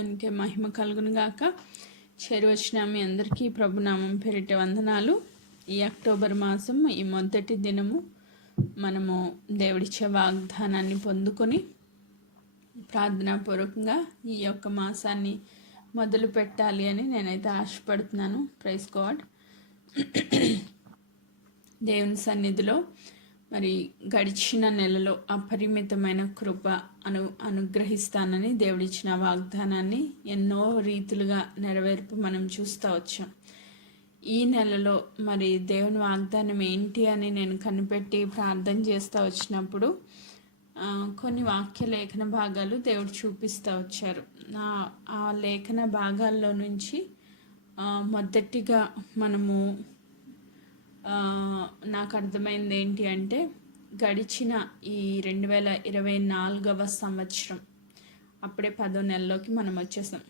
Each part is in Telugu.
దేవునికి మహిమ కలుగును గాక. చేరువచ్చిన మీ అందరికీ ప్రభునామం పేరిట వందనాలు. ఈ అక్టోబర్ మాసం ఈ మొదటి దినము మనము దేవుడిచ్చే వాగ్దానాన్ని పొందుకొని ప్రార్థనాపూర్వకంగా ఈ యొక్క మాసాన్ని మొదలు పెట్టాలి అని నేనైతే ఆశపడుతున్నాను. Praise God. దేవుని సన్నిధిలో మరి గడిచిన నెలలో అపరిమితమైన కృప అనుగ్రహిస్తానని దేవుడిచ్చిన వాగ్దానాన్ని ఎన్నో రీతులుగా నెరవేర్పు మనం చూస్తూ వచ్చాం. ఈ నెలలో మరి దేవుని వాగ్దానం ఏంటి అని నేను కనిపెట్టి ప్రార్థన చేస్తూ వచ్చినప్పుడు కొన్ని వాక్య లేఖన భాగాలు దేవుడు చూపిస్తూ వచ్చారు. ఆ లేఖన భాగాల్లో నుంచి మొదటిగా మనము నాకు అర్థమైంది ఏంటి అంటే, గడిచిన ఈ 2024 సంవత్సరం అప్పుడే 10వ నెలలోకి మనం వచ్చేసాం.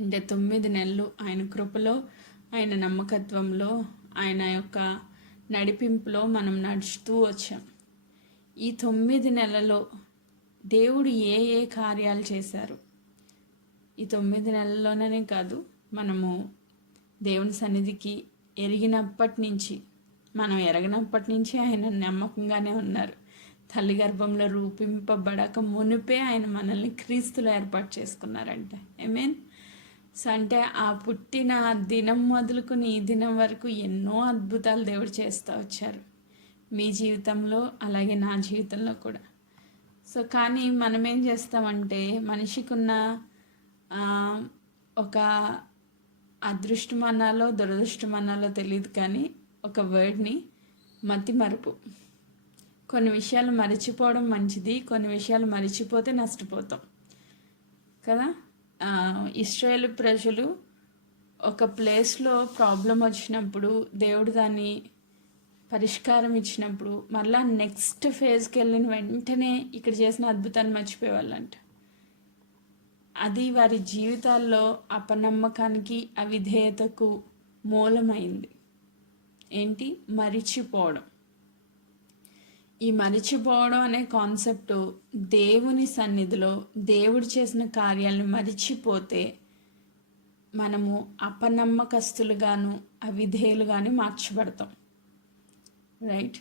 అంటే 9 నెలలు ఆయన కృపలో, ఆయన నమ్మకత్వంలో, ఆయన యొక్క నడిపింపులో మనం నడుస్తూ వచ్చాం. ఈ 9 నెలలో దేవుడు ఏ ఏ కార్యాలు చేశారు, ఈ 9 నెలల్లోనే కాదు, మనము దేవుని సన్నిధికి ఎరిగినప్పటి నుంచి, మనం ఎరగినప్పటి నుంచి ఆయన నమ్మకంగానే ఉన్నారు. తల్లి గర్భంలో రూపింపబడక మునిపే ఆయన మనల్ని క్రీస్తులో ఏర్పాటు చేసుకున్నారంట. ఆమేన్. సో అంటే ఆ పుట్టిన దినం మొదలుకొని ఈ దినం వరకు ఎన్నో అద్భుతాలు దేవుడు చేస్తూ వచ్చారు, మీ జీవితంలో అలాగే నా జీవితంలో కూడా. సో కానీ మనం ఏం చేస్తామంటే, మనిషికున్న ఒక అదృష్టమనాలో దురదృష్టమనాలో తెలియదు కానీ ఒక వర్డ్ని మతి మరుపు. కొన్ని విషయాలు మరిచిపోవడం మంచిది, కొన్ని విషయాలు మరిచిపోతే నష్టపోతాం కదా. ఇశ్రాయేలు ప్రజలు ఒక ప్లేస్లో ప్రాబ్లం వచ్చినప్పుడు దేవుడు దాన్ని పరిష్కారం ఇచ్చినప్పుడు మళ్ళా నెక్స్ట్ ఫేజ్కి వెళ్ళిన వెంటనే ఇక్కడ చేసిన అద్భుతాన్ని మర్చిపోయేవాళ్ళంట. అది వారి జీవితాల్లో అపనమ్మకానికి, అవిధేయతకు మూలమైంది. ఏంటి? మరిచిపోవడం. ఈ మరిచిపోవడం అనే కాన్సెప్ట్ దేవుని సన్నిధిలో దేవుడు చేసిన కార్యాలను మరిచిపోతే మనము అపనమ్మకస్తులుగాను అవిధేయులుగాను మార్చబడతాం. రైట్?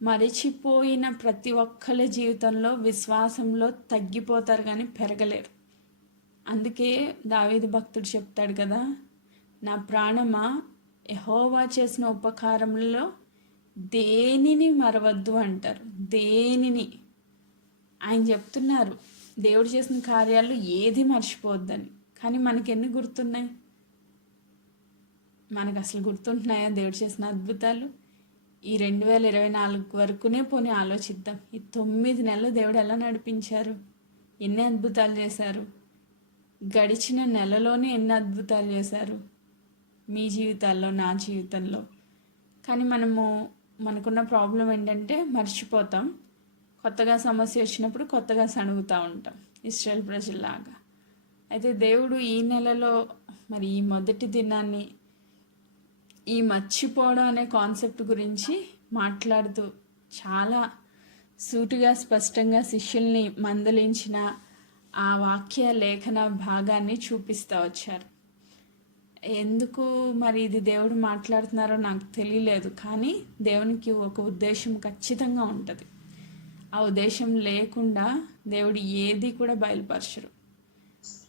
మరిచిపోయిన ప్రతి ఒక్కరి జీవితంలో విశ్వాసంలో తగ్గిపోతారు కానీ పెరగలేరు. అందుకే దావీదు భక్తుడు చెప్తాడు కదా, నా ప్రాణమా యెహోవా చేసిన ఉపకారములలో దేనిని మరవద్దు అంటారు. దేనిని ఆయన చెప్తున్నారు, దేవుడు చేసిన కార్యాలు ఏది మర్చిపోవద్దని. కానీ మనకెన్ని గుర్తున్నాయి? మనకు అసలు గుర్తుంటున్నాయా దేవుడు చేసిన అద్భుతాలు? ఈ 2024 వరకునే పోనీ ఆలోచిద్దాం. ఈ 9 నెలలు దేవుడు ఎలా నడిపించారు, ఎన్ని అద్భుతాలు చేశారు, గడిచిన నెలలోనే ఎన్ని అద్భుతాలు చేశారు మీ జీవితాల్లో, నా జీవితంలో. కానీ మనకున్న ప్రాబ్లం ఏంటంటే మర్చిపోతాం. కొత్తగా సమస్య వచ్చినప్పుడు కొత్తగా సణుగుతూ ఉంటాం, ఇశ్రాయేలు ప్రజల్లాగా. అయితే దేవుడు ఈ నెలలో మరి ఈ మొదటి దినాన్ని ఈ మర్చిపోవడం అనే కాన్సెప్ట్ గురించి మాట్లాడుతూ చాలా సూటిగా స్పష్టంగా శిష్యుల్ని మందలించిన ఆ వాక్య లేఖన భాగాన్ని చూపిస్తూ వచ్చారు. ఎందుకు మరి ఇది దేవుడు మాట్లాడుతున్నారో నాకు తెలియలేదు, కానీ దేవునికి ఒక ఉద్దేశం ఖచ్చితంగా ఉంటుంది. ఆ ఉద్దేశం లేకుండా దేవుడు ఏది కూడా బయలుపరచరు.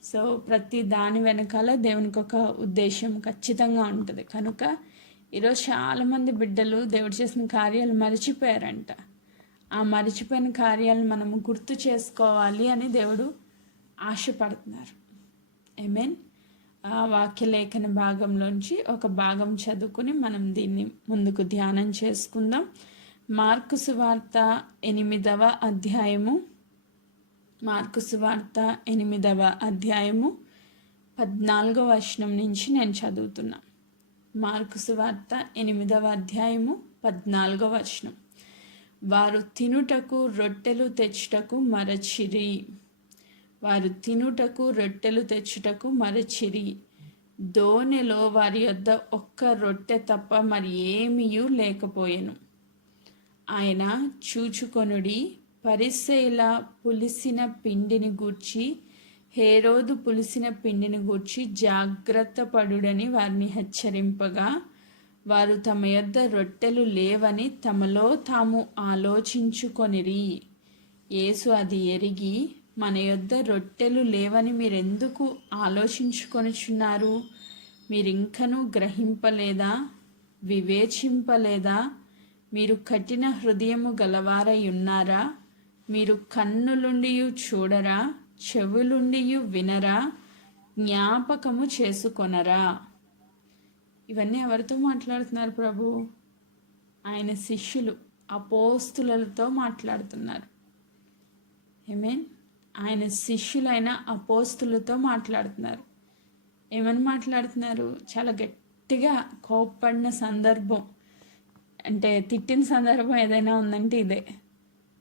సో ప్రతి దాని వెనకాల దేవునికి ఒక ఉద్దేశం ఖచ్చితంగా ఉంటుంది. కనుక ఈరోజు చాలామంది బిడ్డలు దేవుడు చేసిన కార్యాలు మరిచిపోయారంట. ఆ మరిచిపోయిన కార్యాలను మనము గుర్తు చేసుకోవాలి అని దేవుడు ఆశపడుతున్నారు. ఆమేన్. ఆ వాక్యలేఖన భాగంలోంచి ఒక భాగం చదువుకుని మనం దీన్ని ముందుకు ధ్యానం చేసుకుందాం. మార్కు సువార్త 8వ అధ్యాయము, మార్కు సువార్త 8వ అధ్యాయము 14వ వచనం నుంచి నేను చదువుతున్నా. మార్కు సువార్త 8వ అధ్యాయము 14వ వచనం. వారు తినుటకు రొట్టెలు తెచ్చుటకు మరచిరి. వారు తినుటకు రొట్టెలు తెచ్చుటకు మరచిరి. దోణిలో వారి యొద్ద ఒక్క రొట్టె తప్ప మరి ఏమీయూ లేకపోయెను. ఆయన చూచుకొనుడి, పరిసయ్యుల పులిసిన పిండిని గూర్చి హేరోదు పులిసిన పిండిని గూర్చి జాగ్రత్త పడుడని వారిని హెచ్చరింపగా, వారు తమ యొద్ద రొట్టెలు లేవని తమలో తాము ఆలోచించుకొనిరి. యేసు అది ఎరిగి, మన యొద్ద రొట్టెలు లేవని మీరెందుకు ఆలోచించుకొనుచున్నారు? మీరింకనూ గ్రహింపలేదా? వివేచింపలేదా? మీరు కఠిన హృదయము గలవారై ఉన్నారా? మీరు కన్నులుండియు చూడరా? చెవులుండియు వినరా? జ్ఞాపకము చేసుకొనరా? ఇవన్నీ ఎవరితో మాట్లాడుతున్నారు ప్రభు? ఆయన శిష్యులు, అపోస్తులతో మాట్లాడుతున్నారు. ఏమేన్? ఆయన శిష్యులైన అపోస్తులతో మాట్లాడుతున్నారు. ఏమని మాట్లాడుతున్నారు? చాలా గట్టిగా కోప్పడిన సందర్భం, అంటే తిట్టిన సందర్భం ఏదైనా ఉందంటే ఇదే,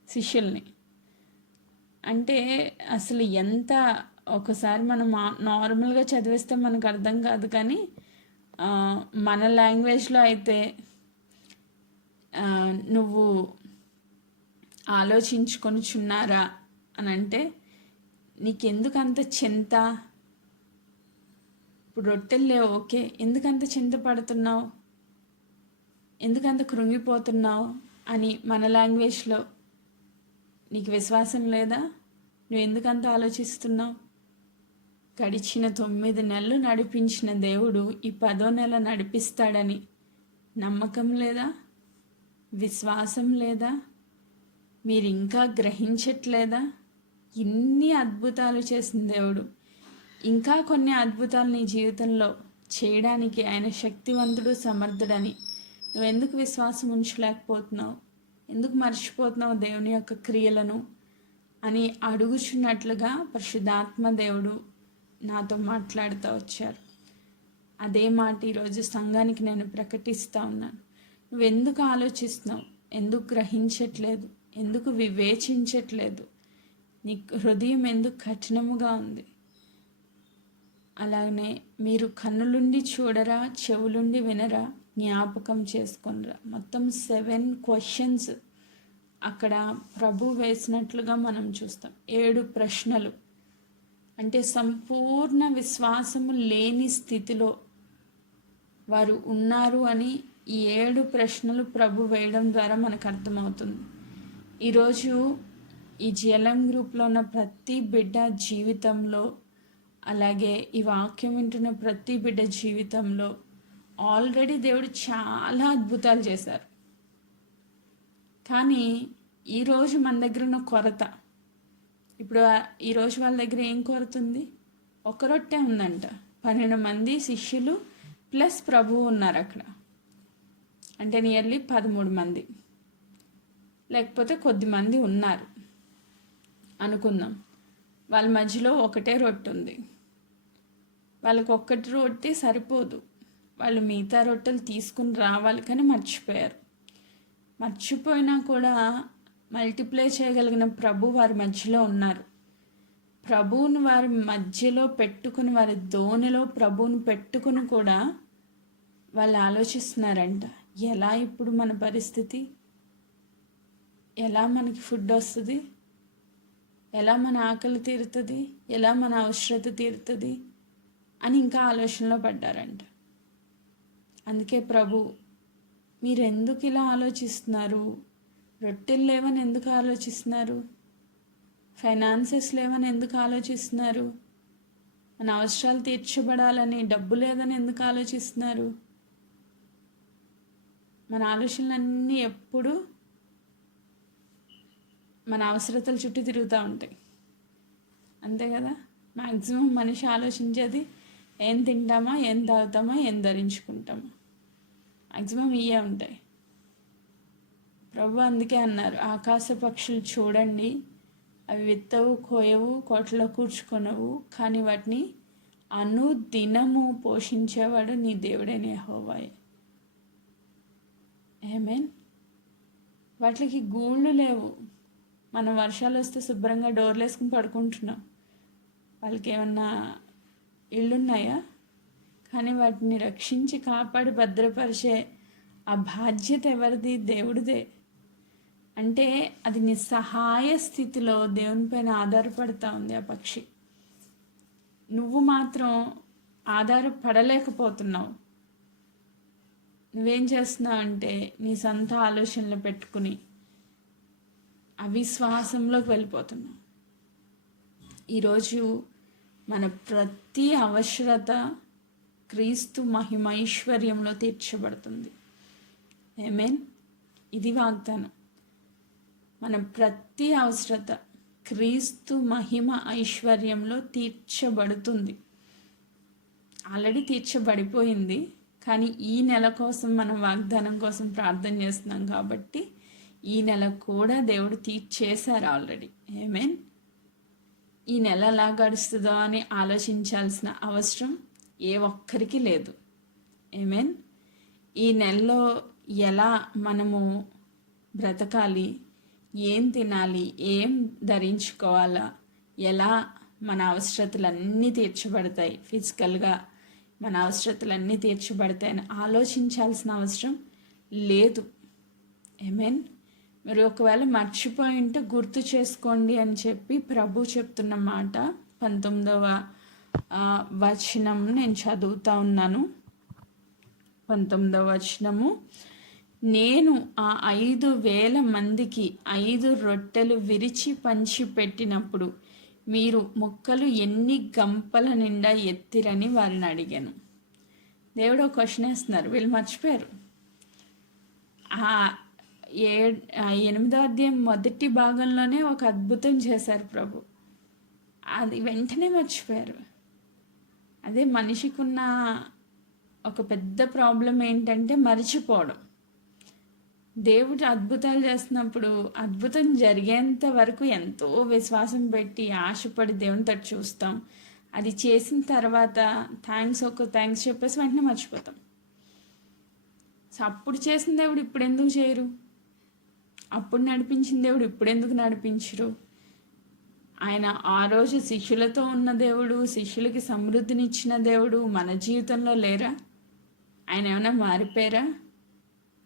శిష్యుల్ని. అంటే అసలు ఎంత, ఒకసారి మనం నార్మల్గా చదివేస్తే మనకు అర్థం కాదు, కానీ మన లాంగ్వేజ్లో అయితే నువ్వు ఆలోచించుకొనుచున్నారా అని అంటే, నీకెందుకు అంత చింత? ఇప్పుడు రొట్టెలు లేవు, ఓకే, ఎందుకంత చింత పడుతున్నావు, ఎందుకంత కృంగిపోతున్నావు అని మన లాంగ్వేజ్లో, నీకు విశ్వాసం లేదా? నువ్వు ఎందుకంత ఆలోచిస్తున్నావు? గడిచిన 9 నెలలు నడిపించిన దేవుడు ఈ 10వ నెల నడిపిస్తాడని నమ్మకం లేదా? విశ్వాసం లేదా? మీరు ఇంకా గ్రహించట్లేదా? ఇన్ని అద్భుతాలు చేసిన దేవుడు ఇంకా కొన్ని అద్భుతాలు నీ జీవితంలో చేయడానికి ఆయన శక్తివంతుడు, సమర్థుడని నువ్వెందుకు విశ్వాసం ఉంచలేకపోతున్నావు? ఎందుకు మర్చిపోతున్నావు దేవుని యొక్క క్రియలను అని అడుగుచున్నట్లుగా పరిశుద్ధాత్మ దేవుడు నాతో మాట్లాడుతూ వచ్చారు. అదే మాట ఈరోజు సంఘానికి నేను ప్రకటిస్తూ ఉన్నాను. నువ్వెందుకు ఆలోచిస్తున్నావు? ఎందుకు గ్రహించట్లేదు? ఎందుకు వివేచించట్లేదు? నీ హృదయం ఎందుకు కఠినముగా ఉంది? అలాగనే మీరు కన్నులుండి చూడరా, చెవులుండి వినరా, జ్ఞాపకం చేసుకొనరా. మొత్తం 7 క్వశ్చన్స్ అక్కడ ప్రభు వేసినట్లుగా మనం చూస్తాం. 7 ప్రశ్నలు. అంటే సంపూర్ణ విశ్వాసము లేని స్థితిలో వారు ఉన్నారు అని ఈ 7 ప్రశ్నలు ప్రభు వేయడం ద్వారా మనకు అర్థమవుతుంది. ఈరోజు ఈ జిఎల్ఎం గ్రూప్లో ఉన్న ప్రతి బిడ్డ జీవితంలో, అలాగే ఈ వాక్యం వింటున్న ప్రతి బిడ్డ జీవితంలో ఆల్రెడీ దేవుడు చాలా అద్భుతాలు చేశారు. కానీ ఈరోజు మన దగ్గర ఉన్న కొరత, ఇప్పుడు ఈరోజు వాళ్ళ దగ్గర ఏం కొరత ఉంది? ఒక రొట్టె ఉందంట. 12 మంది శిష్యులు ప్లస్ ప్రభువు ఉన్నారు అక్కడ. అంటే నియర్లీ 13 మంది, లేకపోతే కొద్ది మంది ఉన్నారు అనుకుందాం. వాళ్ళ మధ్యలో ఒకటే రొట్టె ఉంది. వాళ్ళకి ఒక్కటి రొట్టె సరిపోదు, వాళ్ళు మిగతా రొట్టెలు తీసుకుని రావాలి, కానీ మర్చిపోయారు. మర్చిపోయినా కూడా మల్టిప్లై చేయగలిగిన ప్రభు వారి మధ్యలో ఉన్నారు. ప్రభువుని వారి మధ్యలో పెట్టుకుని, వారి ధోనిలో ప్రభువుని పెట్టుకుని కూడా వాళ్ళు ఆలోచిస్తున్నారంట, ఎలా ఇప్పుడు మన పరిస్థితి, ఎలా మనకి ఫుడ్ వస్తుంది, ఎలా మన ఆకలి తీరుతుంది, ఎలా మన అవసరత తీరుతుంది అని ఇంకా ఆలోచనలో పడ్డారంట. అందుకే ప్రభు, మీరెందుకు ఇలా ఆలోచిస్తున్నారు? రొట్టెలు లేవని ఎందుకు ఆలోచిస్తున్నారు? ఫైనాన్సెస్ లేవని ఎందుకు ఆలోచిస్తున్నారు? మన అవసరాలు తీర్చబడాలని డబ్బు లేదని ఎందుకు ఆలోచిస్తున్నారు? మన ఆలోచనలన్నీ ఎప్పుడు మన అవసరతల చుట్టూ తిరుగుతూ ఉంటాయి, అంతే కదా? మ్యాక్సిమం మనిషి ఆలోచించేది ఏం తింటామా, ఏం తాగుతామా, ఏం ధరించుకుంటామా, మ్యాక్సిమం ఇవే ఉంటాయి. ప్రభు అందుకే అన్నారు, ఆకాశ పక్షులు చూడండి, అవి విత్తవు, కోయవు, కోటలో కూర్చుకొనవు, కానీ వాటిని అనుదినము పోషించేవాడు నీ దేవుడైన యెహోవాయే. ఆమేన్. వాటికి గూళ్ళు లేవు. మనం వర్షాలు వస్తే శుభ్రంగా డోర్లు వేసుకుని పడుకుంటున్నాం. వాళ్ళకి ఏమన్నా ఇళ్ళున్నాయా? కానీ వాటిని రక్షించి కాపాడి భద్రపరిచే ఆ బాధ్యత ఎవరిది? దేవుడిదే. అంటే అది నిస్సహాయ స్థితిలో దేవుని పైన ఆధారపడుతూ ఉంది ఆ పక్షి. నువ్వు మాత్రం ఆధారపడలేకపోతున్నావు. నువ్వేం చేస్తున్నావు అంటే నీ సొంత ఆలోచనలు పెట్టుకుని అవిశ్వాసంలోకి వెళ్ళిపోతున్నావు. ఈరోజు మన ప్రతి అవసరత క్రీస్తు మహిమైశ్వర్యంలో తీర్చబడుతుంది. ఆమేన్. ఇది వాగ్దానం. మన ప్రతి అవసరత క్రీస్తు మహిమ ఐశ్వర్యంలో తీర్చబడుతుంది. ఆల్రెడీ తీర్చబడిపోయింది, కానీ ఈ నెల కోసం మనం వాగ్దానం కోసం ప్రార్థన చేస్తున్నాం కాబట్టి ఈ నెల కూడా దేవుడు తీర్చేశారు ఆల్రెడీ. ఆమేన్. ఈ నెల ఎలా గడుస్తుందో అని ఆలోచించాల్సిన అవసరం ఏ ఒక్కరికి లేదు. ఆమేన్. ఈ నెలలో ఎలా మనము బ్రతకాలి, ఏం తినాలి, ఏం ధరించుకోవాలా, ఎలా మన అవసరతలన్నీ తీర్చబడతాయి, ఫిజికల్గా మన అవసరతలన్నీ తీర్చబడతాయని ఆలోచించాల్సిన అవసరం లేదు. ఆమేన్. మరి ఒకవేళ మర్చిపోయి ఉంటే గుర్తు చేసుకోండి అని చెప్పి ప్రభు చెప్తున్న మాట 19వ వచనం నేను చదువుతా ఉన్నాను. 19వ వచనము, నేను ఆ 5,000 మందికి 5 రొట్టెలు విరిచి పంచి పెట్టినప్పుడు మీరు ముక్కలు ఎన్ని గంపల నిండా ఎత్తిరని వారిని అడిగాను. దేవుడు ఒక క్వశ్చన్ వేస్తున్నారు. వీళ్ళు మర్చిపోయారు. 8వ అధ్యాయం మొదటి భాగంలోనే ఒక అద్భుతం చేశారు ప్రభు. అది వెంటనే మర్చిపోయారు. అదే మనిషికున్న ఒక పెద్ద ప్రాబ్లం ఏంటంటే మర్చిపోవడం. దేవుడు అద్భుతాలు చేస్తున్నప్పుడు అద్భుతం జరిగేంత వరకు ఎంతో విశ్వాసం పెట్టి ఆశపడి దేవుని తట్టు చూస్తాం. అది చేసిన తర్వాత థ్యాంక్స్ చెప్పేసి వెంటనే మర్చిపోతాం. సో అప్పుడు చేసిన దేవుడు ఇప్పుడు ఎందుకు చేయరు? అప్పుడు నడిపించిన దేవుడు ఇప్పుడు ఎందుకు నడిపించరు? ఆయన ఆ రోజు శిష్యులతో ఉన్న దేవుడు, శిష్యులకి సమృద్ధినిచ్చిన దేవుడు మన జీవితంలో లేరా? ఆయన ఏమైనా మారిపోయారా?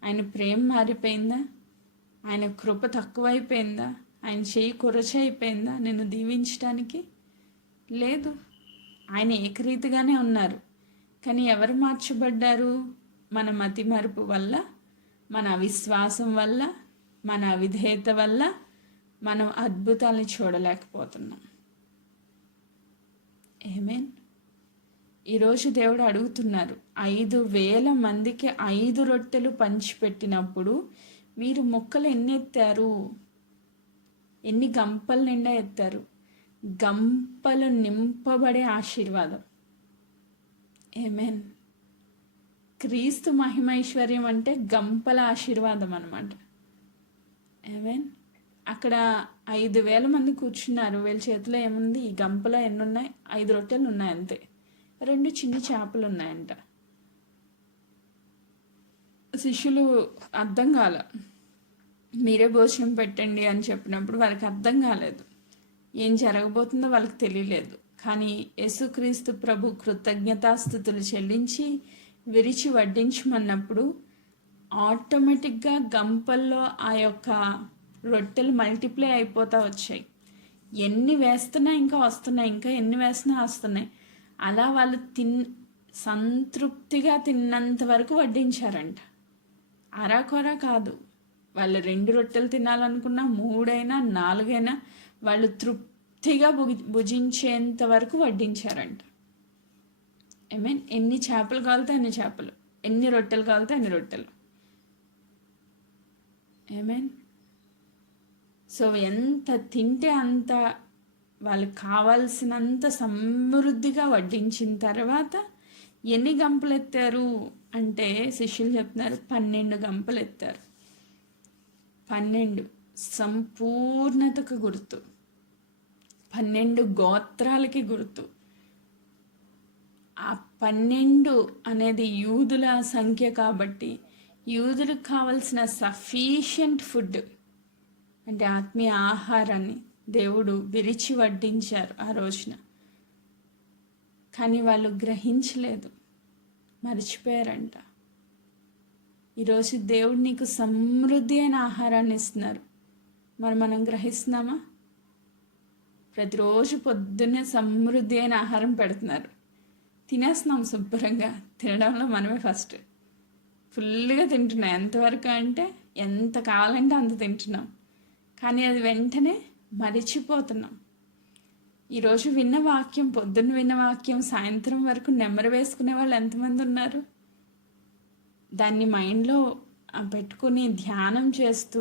ఆయన ప్రేమ మారిపోయిందా? ఆయన కృప తక్కువైపోయిందా? ఆయన చేయి కొరచైపోయిందా నిన్ను దీవించడానికి? లేదు. ఆయన ఏకరీతిగానే ఉన్నారు. కానీ ఎవరు మార్చబడ్డారు? మన మతిమరుపు వల్ల, మన అవిశ్వాసం వల్ల, మన అవిధేయత వల్ల మనం అద్భుతాలని చూడలేకపోతున్నాం. ఆమేన్. ఈరోజు దేవుడు అడుగుతున్నారు, 5,000 మందికి 5 రొట్టెలు పంచిపెట్టినప్పుడు మీరు ముక్కలు ఎన్ని ఎత్తారు? ఎన్ని గంపల నిండా ఎత్తారు? గంపలు నింపబడే ఆశీర్వాదం. ఆమేన్. క్రీస్తు మహిమైశ్వర్యం అంటే గంపల ఆశీర్వాదం అన్నమాట. ఆమేన్. అక్కడ 5,000 మంది కూర్చున్నారు. వీళ్ళ చేతిలో ఏముంది? ఈ గంపలో ఎన్ని ఉన్నాయి? 5 రొట్టెలు ఉన్నాయి అంతే. 2 చిన్న చేపలు ఉన్నాయంట. శిష్యులు అర్థం కాల. మీరే భోజనం పెట్టండి అని చెప్పినప్పుడు వాళ్ళకి అర్థం కాలేదు. ఏం జరగబోతుందో వాళ్ళకి తెలియలేదు. కానీ యేసుక్రీస్తు ప్రభు కృతజ్ఞతాస్తుతులు చెల్లించి విరిచి వడ్డించమన్నప్పుడు ఆటోమేటిక్గా గంపల్లో ఆ యొక్క రొట్టెలు మల్టిప్లై అయిపోతూ వచ్చాయి. ఎన్ని వేస్తున్నా ఇంకా వస్తున్నాయి, ఇంకా ఎన్ని వేస్తున్నా వస్తున్నాయి. అలా వాళ్ళు సంతృప్తిగా తిన్నంత వరకు వడ్డించారంట. అరాకొరా కాదు. వాళ్ళు 2 రొట్టెలు తినాలనుకున్నా 3 అయినా 4 అయినా వాళ్ళు తృప్తిగా భుజించేంత వరకు వడ్డించారంట. ఆమేన్. ఎన్ని చేపలు కావాలితే అన్ని చేపలు, ఎన్ని రొట్టెలు కావాలితే అన్ని రొట్టెలు. ఆమేన్. సో ఎంత తింటే అంత వాళ్ళకి కావాల్సినంత సమృద్ధిగా వడ్డించిన తర్వాత ఎన్ని గంపలు ఎత్తారు అంటే శిష్యులు చెప్తున్నారు 12 గంపలు ఎత్తారు. 12 సంపూర్ణతకు గుర్తు, 12 గోత్రాలకి గుర్తు. ఆ 12 అనేది యూదుల సంఖ్య కాబట్టి యూదులకు కావలసిన సఫిషియంట్ ఫుడ్ అంటే ఆత్మీయ ఆహారాన్ని దేవుడు విరిచి వడ్డించారు ఆ రోజున. కానీ వాళ్ళు గ్రహించలేదు, మర్చిపోయారంట. ఈరోజు దేవుడు నీకు సమృద్ధి అయిన ఆహారాన్ని ఇస్తున్నారు. మరి మనం గ్రహిస్తున్నామా? ప్రతిరోజు పొద్దున్నే సమృద్ధి అయిన ఆహారం పెడుతున్నారు. తినేస్తున్నాం శుభ్రంగా. తినడంలో మనమే ఫస్ట్. ఫుల్గా తింటున్నాం. ఎంతవరకు అంటే ఎంత కావాలంటే అంత తింటున్నాం. కానీ అది వెంటనే మరిచిపోతున్నాం. ఈరోజు విన్న వాక్యం, పొద్దున్న విన్న వాక్యం సాయంత్రం వరకు నెమరు వేసుకునే వాళ్ళు ఎంతమంది ఉన్నారు? దాన్ని మైండ్లో పెట్టుకుని ధ్యానం చేస్తూ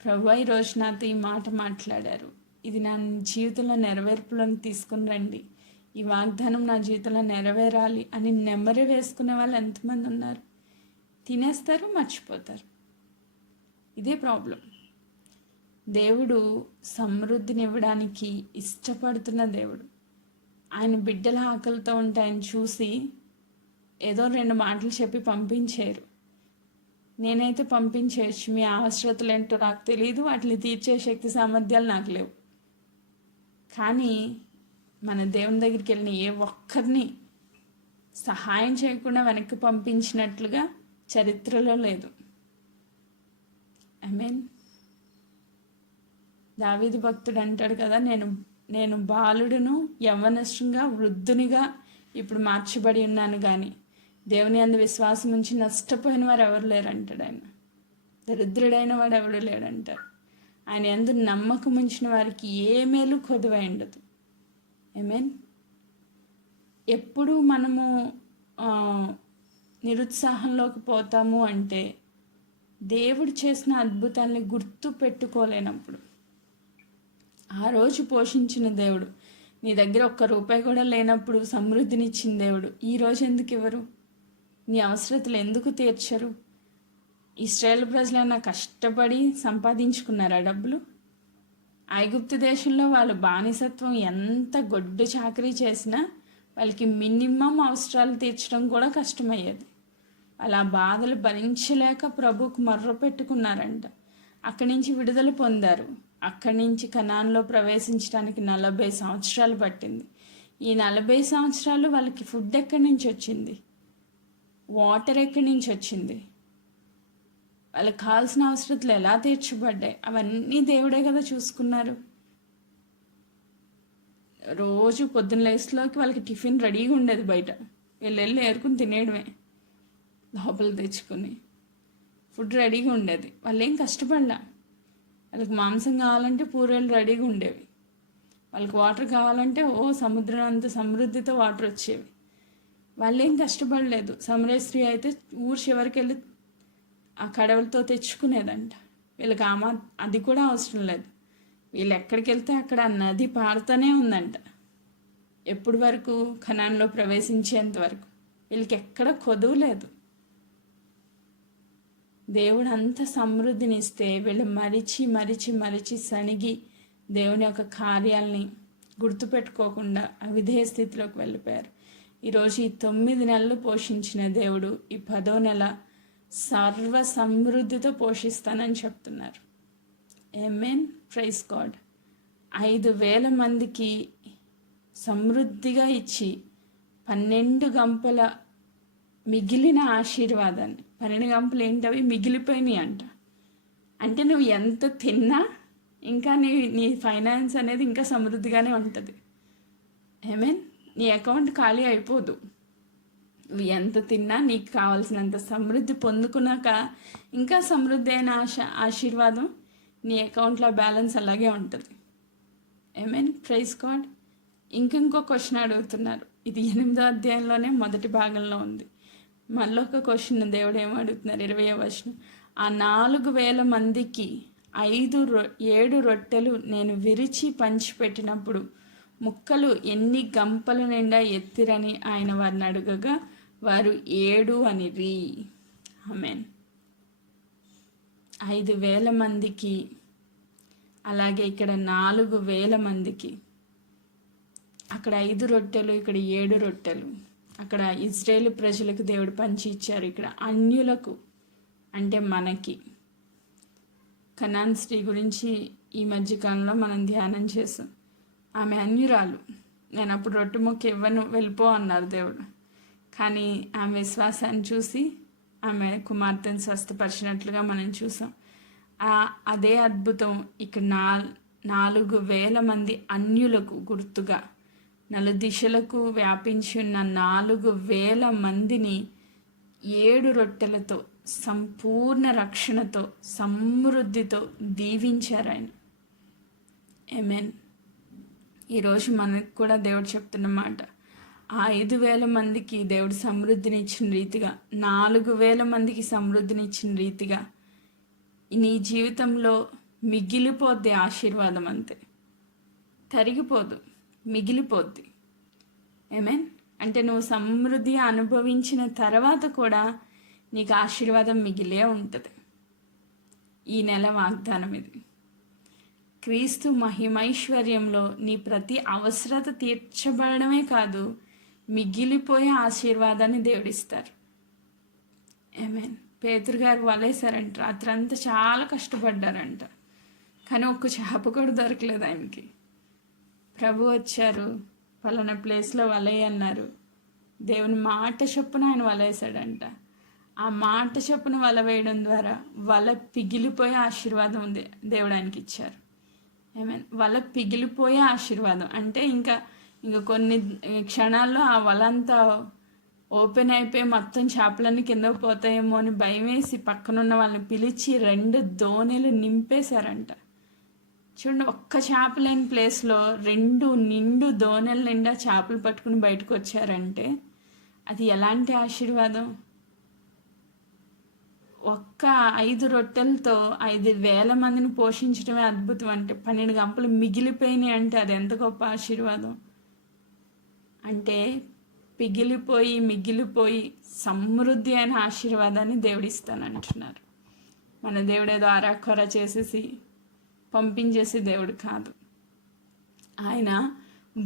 ప్రభువా ఈరోజు నాతో ఈ మాట మాట్లాడారు, ఇది నా జీవితంలో నెరవేర్పులను తీసుకుని రండి, ఈ వాగ్దానం నా జీవితంలో నెరవేరాలి అని నెమరు వేసుకునే వాళ్ళు ఎంతమంది ఉన్నారు? తినేస్తారు, మర్చిపోతారు. ఇదే ప్రాబ్లం. దేవుడు సమృద్ధిని ఇవ్వడానికి ఇష్టపడుతున్న దేవుడు. ఆయన బిడ్డల ఆకలితో ఉంటే ఆయన చూసి ఏదో 2 మాటలు చెప్పి పంపించారు. నేనైతే పంపించేయచ్చు, మీ అవసరతలు ఏంటో నాకు తెలియదు, వాటిని తీర్చే శక్తి సామర్థ్యాలు నాకు లేవు. కానీ మన దేవుని దగ్గరికి వెళ్ళిన ఏ ఒక్కరిని సహాయం చేయకుండా వెనక్కి పంపించినట్లుగా చరిత్రలో లేదు. ఐ మీన్ దావీదు భక్తుడు అంటాడు కదా, నేను బాలుడును యవ్వనస్తునిగా వృద్ధునిగా ఇప్పుడు మార్చబడి ఉన్నాను, కానీ దేవుని అందు విశ్వాసం ఉంచి నష్టపోయిన వారు ఎవరు లేరు అంటాడు ఆయన. దరిద్రుడైన వాడు ఎవడు లేడంటారు. ఆయన యందు నమ్మకం ఉంచిన వారికి ఏ మేలు కొదువై ఉండదు. ఐ మీన్ ఎప్పుడు మనము నిరుత్సాహంలోకి పోతాము అంటే దేవుడు చేసిన అద్భుతాల్ని గుర్తు పెట్టుకోలేనప్పుడు. ఆ రోజు పోషించిన దేవుడు, నీ దగ్గర ₹1 కూడా లేనప్పుడు సమృద్ధినిచ్చిన దేవుడు ఈరోజు ఎందుకు ఇవ్వరు? నీ అవసరతలు ఎందుకు తీర్చరు? ఇశ్రాయేల్ ప్రజలైనా కష్టపడి సంపాదించుకున్నారా డబ్బులు? ఐగుప్తు దేశంలో వాళ్ళు బానిసత్వం ఎంత గొడ్డు చాకరీ చేసినా వాళ్ళకి మినిమం అవసరాలు తీర్చడం కూడా కష్టమయ్యేది. అలా బాధలు భరించలేక ప్రభువుకు మొర్ర పెట్టుకున్నారంట. అక్కడి నుంచి విడుదల పొందారు. అక్కడి నుంచి కనాన్లో ప్రవేశించడానికి 40 సంవత్సరాలు పట్టింది. ఈ 40 సంవత్సరాలు వాళ్ళకి ఫుడ్ ఎక్కడి నుంచి వచ్చింది? వాటర్ ఎక్కడి నుంచి వచ్చింది? వాళ్ళకి కావాల్సిన అవసరతలు ఎలా తీర్చబడ్డాయి? అవన్నీ దేవుడే కదా చూసుకున్నారు. రోజు పొద్దున్న లేస్లోకి వాళ్ళకి టిఫిన్ రెడీగా ఉండేది. బయట వెళ్ళి ఏరుకుని తినేయడమే, లోపల తెచ్చుకుని ఫుడ్ రెడీగా ఉండేది. వాళ్ళు ఏం కష్టపడలా. వాళ్ళకి మాంసం కావాలంటే పూరేళ్ళు రెడీగా ఉండేవి. వాళ్ళకి వాటర్ కావాలంటే సముద్రం అంత సమృద్ధితో వాటర్ వచ్చేవి. వాళ్ళు ఏం కష్టపడలేదు. సమరయ స్త్రీ అయితే ఊరు చివరికి వెళ్ళి ఆ కడవలతో తెచ్చుకునేదంట. వీళ్ళకి అది కూడా అవసరం లేదు. వీళ్ళు ఎక్కడికి వెళ్తే అక్కడ నది పారుతూనే ఉందంట. ఎప్పటి వరకు? కనాన్లో ప్రవేశించేంత వరకు. వీళ్ళకి ఎక్కడ కొదువు లేదు. దేవుడు అంత సమృద్ధిని ఇస్తే వీళ్ళు మరిచి మరిచి మరిచి సణిగి దేవుని యొక్క కార్యాలని గుర్తుపెట్టుకోకుండా అవిధేయ స్థితిలోకి వెళ్ళిపోయారు. ఈరోజు ఈ 9 నెలలు పోషించిన దేవుడు ఈ 10వ నెల సర్వ సమృద్ధితో పోషిస్తానని చెప్తున్నారు. ఆమేన్. Praise God. 5,000 మందికి సమృద్ధిగా ఇచ్చి 12 గంపల మిగిలిన ఆశీర్వాదాన్ని, 12 గంపలు ఏంటవి? మిగిలిపోయినాయి అంట. అంటే నువ్వు ఎంత తిన్నా ఇంకా నీ ఫైనాన్స్ అనేది ఇంకా సమృద్ధిగానే ఉంటుంది. ఆమేన్. నీ అకౌంట్ ఖాళీ అయిపోదు. నువ్వు ఎంత తిన్నా నీకు కావాల్సినంత సమృద్ధి పొందుకున్నాక ఇంకా సమృద్ధి అయిన ఆశీర్వాదం నీ అకౌంట్లో బ్యాలెన్స్ అలాగే ఉంటుంది. ఆమేన్. Praise God. ఇంకో క్వశ్చన్ అడుగుతున్నారు. ఇది 8వ అధ్యాయంలోనే మొదటి భాగంలో ఉంది. మళ్ళీ ఒక క్వశ్చన్ దేవుడు ఏమడుగుతున్నారు? 20వ వచనం. ఆ 4,000 మందికి 7 రొట్టెలు నేను విరిచి పంచిపెట్టినప్పుడు ముక్కలు ఎన్ని గంపల నిండా ఎత్తిరని ఆయన వారిని అడగగా వారు 7 అనిరి. ఆమేన్. 5,000 మందికి, అలాగే ఇక్కడ 4,000 మందికి. అక్కడ 5 రొట్టెలు, ఇక్కడ 7 రొట్టెలు. అక్కడ ఇజ్రాయేలు ప్రజలకు దేవుడు పంచి ఇచ్చారు. ఇక్కడ అన్యులకు అంటే మనకి. కనాన్ స్త్రీ గురించి ఈ మధ్యకాలంలో మనం ధ్యానం చేసాం. ఆమె అన్యురాలు. నేను అప్పుడు రొట్టె ముక్క ఇవ్వను, వెళ్ళిపో అన్నారు దేవుడు. కానీ ఆమె విశ్వాసాన్ని చూసి ఆమె కుమార్తెను స్వస్థపరిచినట్లుగా మనం చూసాం. అదే అద్భుతం ఇక్కడ 4,000 మంది అన్యులకు గుర్తుగా నలుదిశలకు వ్యాపించి ఉన్న 4,000 మందిని 7 రొట్టెలతో సంపూర్ణ రక్షణతో సమృద్ధితో దీవించారు ఆయన. ఆమేన్. ఈరోజు మనకు కూడా దేవుడు చెప్తున్నమాట, ఆ 5,000 మందికి దేవుడు సమృద్ధిని ఇచ్చిన రీతిగా, 4,000 మందికి సమృద్ధిని ఇచ్చిన రీతిగా నీ జీవితంలో మిగిలిపోద్ది ఆశీర్వాదం. అంతే, తరిగిపోదు, మిగిలిపోద్ది. ఆమేన్. అంటే నువ్వు సమృద్ధి అనుభవించిన తర్వాత కూడా నీకు ఆశీర్వాదం మిగిలే ఉంటుంది. ఈ నెల వాగ్దానం ఇది. క్రీస్తు మహిమైశ్వర్యంలో నీ ప్రతి అవసరత తీర్చబడమే కాదు, మిగిలిపోయే ఆశీర్వాదాన్ని దేవుడిస్తారు. ఆమేన్. పేతురు గారు వలేశారంట, రాత్రంతా చాలా కష్టపడ్డారంట, కానీ ఒక్క చేప కూడా దొరకలేదు ఆయనకి. ప్రభు వచ్చారు, పలానా ప్లేస్లో వలయ్య అన్నారు. దేవుని మాట చొప్పున ఆయన వలేశాడంట. ఆ మాట చొప్పున వల వేయడం ద్వారా వల పిగిలిపోయే ఆశీర్వాదం ఉంది దేవుడు ఆయనకి ఇచ్చారు. ఆమేన్. వల పిగిలిపోయే ఆశీర్వాదం అంటే ఇంకా కొన్ని క్షణాల్లో ఆ వల అంతా ఓపెన్ అయిపోయి మొత్తం చేపలన్నీ కింద పోతాయేమో అని భయం వేసి పక్కనున్న వాళ్ళని పిలిచి 2 దోణీలు నింపేశారంట. చూడండి, ఒక్క చేప లేని ప్లేస్లో 2 నిండు దోణెల నిండా చేపలు పట్టుకుని బయటకు వచ్చారంటే అది ఎలాంటి ఆశీర్వాదం. ఒక్క 5 రొట్టెలతో 5,000 మందిని పోషించడమే అద్భుతం. అంటే 12 గంపలు మిగిలిపోయినాయి అంటే అది ఎంత గొప్ప ఆశీర్వాదం. అంటే మిగిలిపోయి సమృద్ధి అయిన ఆశీర్వాదాన్ని దేవుడిస్తానంటున్నారు. మన దేవుడు ఏదో అరాకొర చేసేసి పంపించేసి దేవుడు కాదు. ఆయన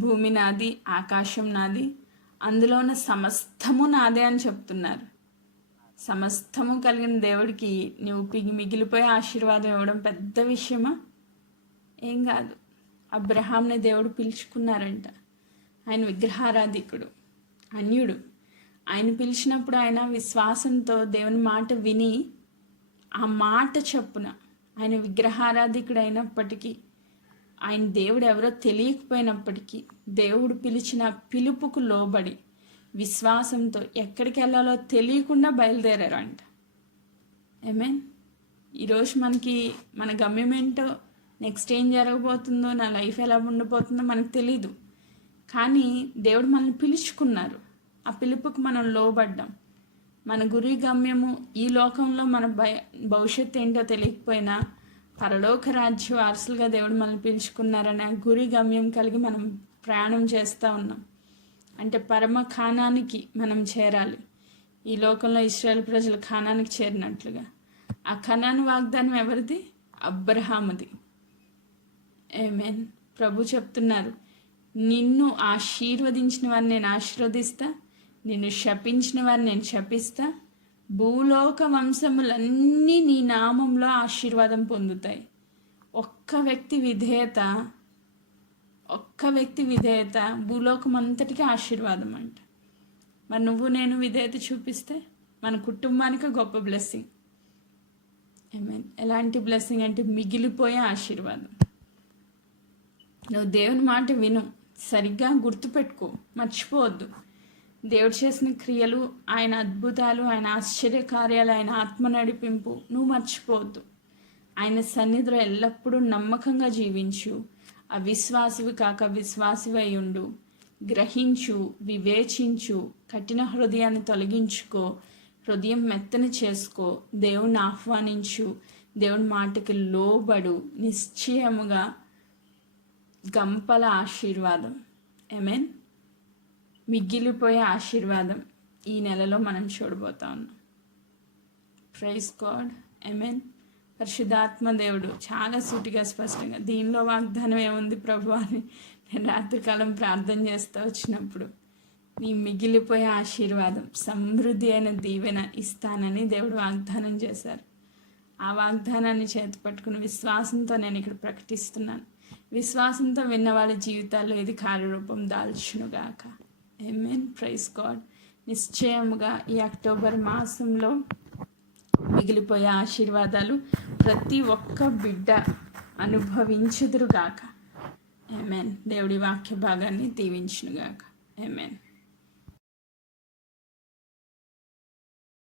భూమి నాది, ఆకాశం నాది, అందులో ఉన్న సమస్తము నాదే అని చెప్తున్నారు. సమస్తము కలిగిన దేవుడికి నువ్వు మిగిలిపోయే ఆశీర్వాదం ఇవ్వడం పెద్ద విషయమా? ఏం కాదు. అబ్రహాంని దేవుడు పిలుచుకున్నారంట. ఆయన విగ్రహారాధికుడు, అన్యుడు. ఆయన పిలిచినప్పుడు ఆయన విశ్వాసంతో దేవుని మాట విని ఆ మాట చొప్పున, ఆయన విగ్రహారాధికుడు అయినప్పటికీ, ఆయన దేవుడు ఎవరో తెలియకపోయినప్పటికీ దేవుడు పిలిచిన పిలుపుకు లోబడి విశ్వాసంతో ఎక్కడికి వెళ్ళాలో తెలియకుండా బయలుదేరారంట. ఆమేన్. ఈరోజు మనకి మన గమ్యం ఏంటో, నెక్స్ట్ ఏం జరగబోతుందో, నా లైఫ్ ఎలా ఉండిపోతుందో మనకు తెలీదు. కానీ దేవుడు మనల్ని పిలుచుకున్నారు. ఆ పిలుపుకు మనం లోబడ్డాం. మన గురి గమ్యము ఈ లోకంలో మన భవిష్యత్తు ఏంటో తెలియకపోయినా పరలోక రాజ్య వారసులుగా దేవుడు మనల్ని పిలుచుకున్నారనే గురి గమ్యం కలిగి మనం ప్రయాణం చేస్తూ ఉన్నాం. అంటే పరమ ఖానానికి మనం చేరాలి. ఈ లోకంలో ఇశ్రాయేల్ ప్రజలు ఖానానికి చేరినట్లుగా ఆ ఖానాను వాగ్దానం ఎవరిది? అబ్రహాముది. ఆమేన్. ప్రభు చెప్తున్నారు, నిన్ను ఆశీర్వదించిన వారిని నేను ఆశీర్వదిస్తా, నిన్ను శపించిన వారిని నేను శపిస్తా, భూలోక వంశములన్నీ నీ నామంలో ఆశీర్వాదం పొందుతాయి. ఒక్క వ్యక్తి విధేయత భూలోకం అంతటికీ ఆశీర్వాదం అంట. మరి నువ్వు నేను విధేయత చూపిస్తే మన కుటుంబానికి గొప్ప బ్లెస్సింగ్. ఆమేన్. ఎలాంటి బ్లెస్సింగ్ అంటే మిగిలిపోయే ఆశీర్వాదం. నువ్వు దేవుని మాట విను, సరిగ్గా గుర్తుపెట్టుకో, మర్చిపోవద్దు. దేవుడు చేసిన క్రియలు, ఆయన అద్భుతాలు, ఆయన ఆశ్చర్యకార్యాలు, ఆయన ఆత్మ నడిపింపు నువ్వు మర్చిపోవద్దు. ఆయన సన్నిధిలో ఎల్లప్పుడూ నమ్మకంగా జీవించు. అవిశ్వాసివి కాక విశ్వాసివై ఉండు. గ్రహించు, వివేచించు, కఠిన హృదయాన్ని తొలగించుకో, హృదయం మెత్తని చేసుకో, దేవుణ్ణి ఆహ్వానించు, దేవుని మాటకి లోబడు. నిశ్చయముగా గంపల ఆశీర్వాదం, ఆమేన్, మిగిలిపోయే ఆశీర్వాదం ఈ నెలలో మనం చూడబోతా ఉన్నాం. Praise God. ఆమేన్. పరిశుద్ధాత్మ దేవుడు చాలా సూటిగా స్పష్టంగా దీనిలో వాగ్దానం ఏముంది ప్రభు అని నేను రాత్రికాలం ప్రార్థన చేస్తూ వచ్చినప్పుడు, నీ మిగిలిపోయే ఆశీర్వాదం, సమృద్ధి అయిన దీవెన ఇస్తానని దేవుడు వాగ్దానం చేశారు. ఆ వాగ్దానాన్ని చేతిపట్టుకుని విశ్వాసంతో నేను ఇక్కడ ప్రకటిస్తున్నాను. విశ్వాసంతో విన్న వాళ్ళ జీవితాల్లో ఇది కార్యరూపం దాల్చునుగాక. ఆమేన్. Praise God. నిశ్చయముగా ఈ అక్టోబర్ మాసంలో మిగిలిపోయే ఆశీర్వాదాలు ప్రతి ఒక్క బిడ్డ అనుభవించుదురుగాక. ఆమేన్. దేవుడి వాక్య భాగాన్ని దీవించునుగాక. ఆమేన్.